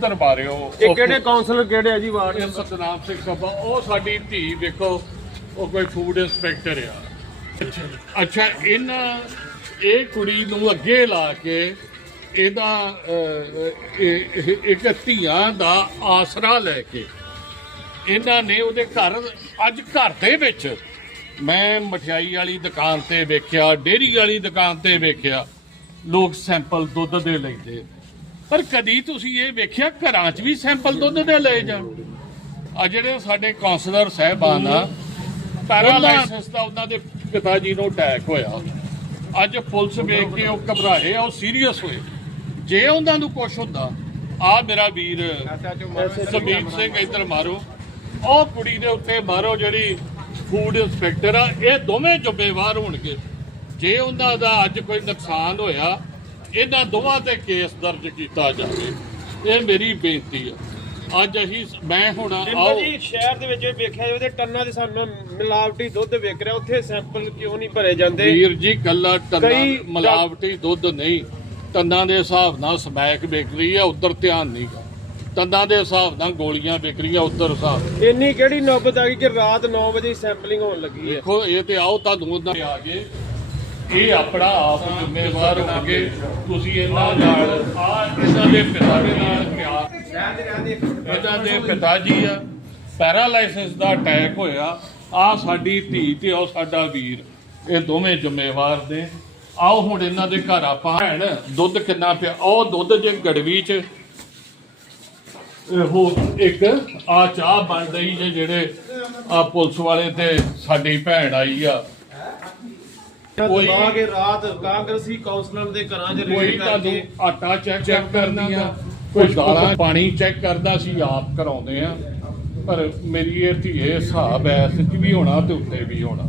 ਉਧਰ ਮਾਰਿਓ। ਇਹ ਕਿਹੜੇ ਕਾਉਂਸਲਰ ਕਿਹੜੇ ਆ ਜੀ ਵਾਰਡ? ਇਹ ਸਤਨਾਮ ਸਿੰਘ ਸਭਾ ਉਹ ਸਾਡੀ ਧੀ ਵੇਖੋ ਉਹ ਕੋਈ ਫੂਡ ਇੰਸਪੈਕਟਰ ਆ। ਅੱਛਾ ਇਹਨਾਂ ਇਹ ਕੁੜੀ ਨੂੰ ਅੱਗੇ ਲਾ ਕੇ ਇਹਦਾ ਇੱਕ ਧੀਆਂ ਦਾ ਆਸਰਾ ਲੈ ਕੇ ਇਹਨਾਂ ਨੇ ਉਹਦੇ ਘਰ ਅੱਜ ਘਰ ਦੇ ਵਿੱਚ ਮੈਂ ਮਠਿਆਈ ਵਾਲੀ ਦੁਕਾਨ ਤੇ ਵੇਖਿਆ ਡੇਰੀ ਵਾਲੀ ਦੁਕਾਨ ਤੇ ਵੇਖਿਆ ਲੋਕ ਸੈਂਪਲ ਦੁੱਧ ਦੇ ਲੈਂਦੇ ਪਰ ਕਦੀ ਤੁਸੀਂ ਇਹ ਵੇਖਿਆ ਘਰਾਂ 'ਚ ਵੀ ਸੈਂਪਲ ਦੁੱਧ ਦੇ ਲਏ ਜਾਣ? ਆ ਜਿਹੜੇ ਸਾਡੇ ਕਾਉਂਸਲਰ ਸਾਹਿਬਾਨ ਆ, ਪੈਰਾਲਾਈਸਿਸ ਦਾ ਉਹਨਾਂ ਦੇ ਪਿਤਾ ਜੀ ਨੂੰ ਅਟੈਕ ਹੋਇਆ। ਅੱਜ ਪੁਲਿਸ ਵੇਖ ਕੇ ਉਹ ਘਬਰਾਏ ਆ, ਉਹ ਸੀਰੀਅਸ ਹੋਏ। ਜੇ ਉਹਨਾਂ ਨੂੰ ਕੁਝ ਹੁੰਦਾ, ਆ ਮੇਰਾ ਵੀਰ ਸਮੀਪ ਸਿੰਘ ਇੱਧਰ ਮਾਰੋ। ਉਹ ਕੁੜੀ ਦੇ ਉੱਤੇ ਮਾਰੋ ਜਿਹੜੀ ਫੂਡ ਇੰਸਪੈਕਟਰ ਆ, ਇਹ ਦੋਵੇਂ ਜ਼ਿੰਮੇਵਾਰ ਹੋਣਗੇ। ਜੇ ਉਹਨਾਂ ਦਾ ਅੱਜ ਕੋਈ ਨੁਕਸਾਨ ਹੋਇਆ ਇਹਨਾਂ ਦੋਵਾਂ ਤੇ ਕੇਸ ਦਰਜ ਕੀਤਾ ਜਾਵੇ। ਇਹ ਮੇਰੀ ਬੇਨਤੀ ਆ। ਅੱਜ ਅਸੀਂ ਮੈਂ ਹੁਣ ਆਓ ਜੀ ਸ਼ਹਿਰ ਦੇ ਵਿੱਚ ਵੇਖਿਆ ਜਾਵੇ ਤੇ ਟੰਨਾਂ ਦੇ ਸਾਨੂੰ ਮਿਲਾਵਟੀ ਦੁੱਧ ਵਿਕ ਰਿਹਾ। ਉੱਥੇ ਸੈਂਪਲ ਕਿਉਂ ਨਹੀਂ ਭਰੇ ਜਾਂਦੇ? ਵੀਰ ਜੀ ਕੱਲਾ ਟੰਨਾ ਮਿਲਾਵਟੀ ਦੁੱਧ ਨਹੀਂ। ਟੰਨਾਂ ਦੇ ਹਿਸਾਬ ਨਾਲ ਸਮੈਕ ਵਿਕ ਰਹੀ ਆ ਉਧਰ ਧਿਆਨ ਨਹੀਂ ਟੰਨਾਂ ਦੇ ਹਿਸਾਬ ਨਾਲ ਗੋਲੀਆਂ ਵਿਕ ਰਹੀਆਂ ਉਧਰ ਹਿਸਾਬ ਇੰਨੀ ਕਿਹੜੀ ਨੌਬਤ ਆ ਗਈ ਕਿ ਰਾਤ 9 ਵਜੇ ਸੈਂਪਲਿੰਗ ਹੋਣ ਲੱਗੀ ਹੈ? ਦੇਖੋ ਇਹ ਤੇ ਆਓ ਤੁਹਾਨੂੰ ਉਹਨਾਂ ਆ ਗਏ ਇਹ ਆਪਣਾ ਆਪ ਜ਼ਿੰਮੇਵਾਰ ਹੋਣਗੇ ਤੁਸੀਂ ਇਹਨਾਂ ਨਾਲ, ਆ ਇਹਨਾਂ ਦੇ ਪਿਤਾ ਦੇ ਨਾਲ ਪਿਆਰ ਇਹਨਾਂ ਦੇ ਪਿਤਾ ਜੀ ਆ, ਪੈਰਾਲਾਈਸਿਸ ਦਾ ਅਟੈਕ ਹੋਇਆ। ਆ ਸਾਡੀ ਧੀ ਤੇ ਉਹ ਸਾਡਾ ਵੀਰ, ਇਹ ਦੋਵੇਂ ਜ਼ਿੰਮੇਵਾਰ ਨੇ। ਆਓ ਹੁਣ ਇਹਨਾਂ ਦੇ ਘਰ ਆਪਾਂ ਭੈਣ, ਦੁੱਧ ਕਿੰਨਾ ਪਿਆ? ਉਹ ਦੁੱਧ ਜੇ ਗੜਵੀ ਚ। ਉਹ ਇੱਕ, ਆ ਚਾਹ ਬਣ ਰਹੀ ਜੇ ਜਿਹੜੇ ਆ ਪੁਲਿਸ ਵਾਲੇ ਤੇ ਸਾਡੀ ਭੈਣ ਆਈ ਆ। ਕੋਈ- ਦਬਾ ਕੇ ਰਾਤ ਕਾਂਗਰਸੀ ਕਾਉਂਸਲਰ ਦੇ ਘਰਾਂ 'ਚ ਕੋਈ ਰੇਡ ਤੁਹਾਨੂੰ ਕਰਕੇ ਆਟਾ ਚੈੱਕ ਚੈੱਕ ਕਰਨੀ ਆ। ਕੋਈ ਦਾਲਾਂ ਪਾਣੀ ਚੈੱਕ ਕਰਦਾ ਸੀ ਆਪ ਕਰਾਉਂਦੇ ਆ। ਪਰ ਮੇਰੀ ਇਹ ਧੀਏ ਹਿਸਾਬ ਐ ਸੱਚ ਵੀ ਹੋਣਾ ਤੇ ਉੱਤੇ ਵੀ ਹੋਣਾ।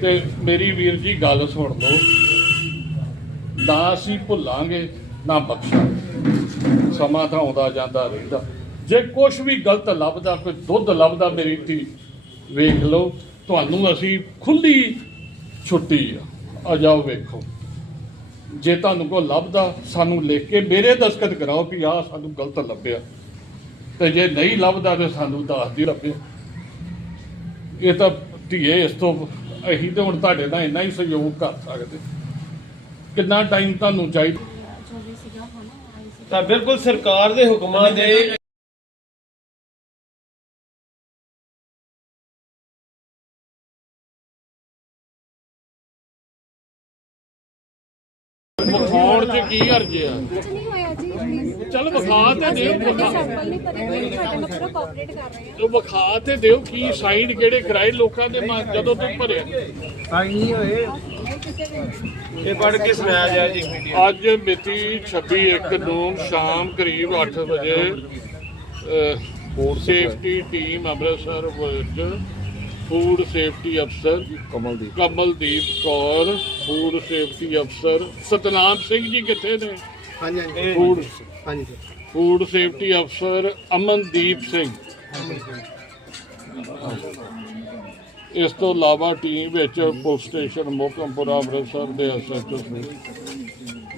ਤੇ ਮੇਰੀ ਵੀਰ ਜੀ ਗੱਲ ਸੁਣ ਲਓ। ਨਾ ਅਸੀਂ ਭੁੱਲਾਂਗੇ ਨਾ ਬਖਸ਼ਾਂਗੇ। ਸਮਾਂ ਤਾਂ ਆਉਂਦਾ ਜਾਂਦਾ ਰਹਿੰਦਾ। ਜੇ ਕੁਝ ਵੀ ਗਲਤ ਲੱਭਦਾ ਕੋਈ ਦੁੱਧ ਲੱਭਦਾ ਮੇਰੀ ਧੀ ਵੇਖ ਲਓ। ਤੁਹਾਨੂੰ ਅਸੀਂ ਖੁੱਲੀ ਛੁੱਟੀ ਆ। ਆ ਜਾਓ ਵੇਖੋ। ਜੇ ਤੁਹਾਨੂੰ ਕੋ ਲੱਭਦਾ ਸਾਨੂੰ ਲਿਖ ਕੇ ਮੇਰੇ ਦਸਖਤ ਕਰਾਓ ਵੀ ਆਹ ਸਾਨੂੰ ਗਲਤ ਲੱਭਿਆ। ਤੇ ਜੇ ਨਹੀਂ ਲੱਭਦਾ ਤੇ ਸਾਨੂੰ ਦੱਸ ਦਿਓ ਲੱਭਿਆ। ਇਹ ਤਾਂ ਧੀਏ ਇਸ ਤੋਂ ਅਸੀਂ ਤੇ ਹੁਣ ਤੁਹਾਡੇ ਨਾਲ ਇੰਨਾ ਹੀ ਸਹਿਯੋਗ ਕਰ ਸਕਦੇ। ਕਿੰਨਾ ਟਾਈਮ ਤੁਹਾਨੂੰ ਚਾਹੀਦਾ? ਤਾਂ ਬਿਲਕੁਲ ਸਰਕਾਰ ਦੇ ਹੁਕਮਾਂ ਦੇ ਵਿਖਾਉਣ ਚ ਕੀ ਹਰਜ ਆ? ਕੁਝ ਨਹੀਂ ਹੋਇਆ ਜੀ ਪਲੀਜ਼ ਚੱਲ ਵਿਖਾ ਤੇ ਦਿਓ ਸੈਂਪਲ ਨਹੀਂ ਭਰੇ ਕੋਈ ਸਾਡੇ ਨਾਲ ਪੂਰਾ ਕੋਆਪਰੇਟ ਕਰ ਰਹੇ ਆ। ਉਹ ਵਿਖਾ ਤੇ ਦਿਓ ਕੀ ਸਾਈਨ ਕਿਹੜੇ ਕਰਾਏ ਲੋਕਾਂ ਦੇ ਮਨ ਜਦੋਂ ਤੂੰ ਭਰਿਆ। ਇਹ ਪੜ ਕੇ ਸੁਣਾਇਆ ਜਾਏ ਜੀ। ਅੱਜ ਮਿਤੀ 26 ਇੱਕ ਨੂੰ ਸ਼ਾਮ ਕਰੀਬ 8 ਵਜੇ ਸੇਫਟੀ ਟੀਮ ਅੰਮ੍ਰਿਤਸਰ ਵਿੱਚ ਫੂਡ ਸੇਫਟੀ ਅਫਸਰ ਕਮਲਦੀਪ। ਕਮਲਦੀਪ ਕੌਰ ਫੂਡ ਸੇਫਟੀ ਅਫਸਰ ਸਤਨਾਮ ਸਿੰਘ ਜੀ ਕਿੱਥੇ ਨੇ? ਹਾਂਜੀ ਹਾਂਜੀ। ਫੂਡ ਹਾਂਜੀ। ਫੂਡ ਸੇਫਟੀ ਅਫਸਰ ਅਮਨਦੀਪ ਸਿੰਘ। ਇਸ ਤੋਂ ਇਲਾਵਾ ਟੀਮ ਵਿੱਚ ਪੁਲਿਸ ਸਟੇਸ਼ਨ ਮੋਕਮਪੁਰਾ ਅੰਮ੍ਰਿਤਸਰ ਦੇ ਐਸਐਚਓ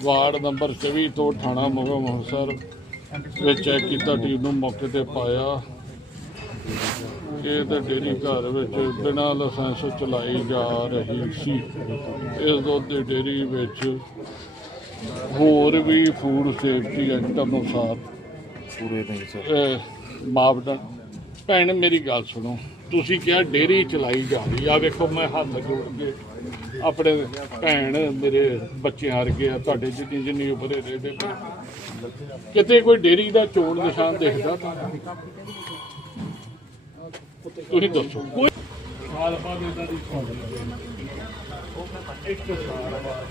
ਵਾਰਡ ਨੰਬਰ 24 ਤੋਂ ਥਾਣਾ ਮੋਗਮ ਅੰਮ੍ਰਿਤਸਰ ਵਿੱਚ ਚੈੱਕ ਕੀਤਾ ਟੀਮ ਨੂੰ ਮੌਕੇ ਤੇ ਪਾਇਆ। ਇਹ ਤਾਂ ਡੇਰੀ ਘਰ ਵਿੱਚ ਬਿਨਾਂ ਲਾਇਸੈਂਸ ਚਲਾਈ ਜਾ ਰਹੀ ਸੀ। ਇਸ ਦੁੱਧ ਦੀ ਡੇਰੀ ਵਿੱਚ ਹੋਰ ਵੀ ਫੂਡ ਸੇਫਟੀ ਐਕਟ ਅਨੁਸਾਰ ਪੂਰੇ ਨਹੀਂ ਸਰ। ਮਾਪਦੰਡ ਭੈਣ ਮੇਰੀ ਗੱਲ ਸੁਣੋ। ਤੁਸੀਂ ਕਿਹਾ ਡੇਰੀ ਚਲਾਈ ਜਾ ਰਹੀ ਆ। ਵੇਖੋ ਮੈਂ ਹੱਥ ਜੋੜ ਕੇ ਆਪਣੇ ਭੈਣ ਮੇਰੇ ਬੱਚਿਆਂ ਵਰਗੇ ਆ ਤੁਹਾਡੇ ਜਿੰਨੀ ਜਿੰਨੀ ਉਮਰੇ ਰਹਿੰਦੇ ਕਿਤੇ ਕੋਈ ਡੇਰੀ ਦਾ ਚੋਣ ਨਿਸ਼ਾਨ ਦਿਖਦਾ ਤੁਹਾਨੂੰ ਤੁਸੀਂ ਦੱਸੋ। ਕੋਈ ਸਾਲ ਬਾਅਦ ਇਹਨਾਂ ਦੀ ਸੁਣ ਲਈ ਇੱਕ ਸਾਲ ਬਾਅਦ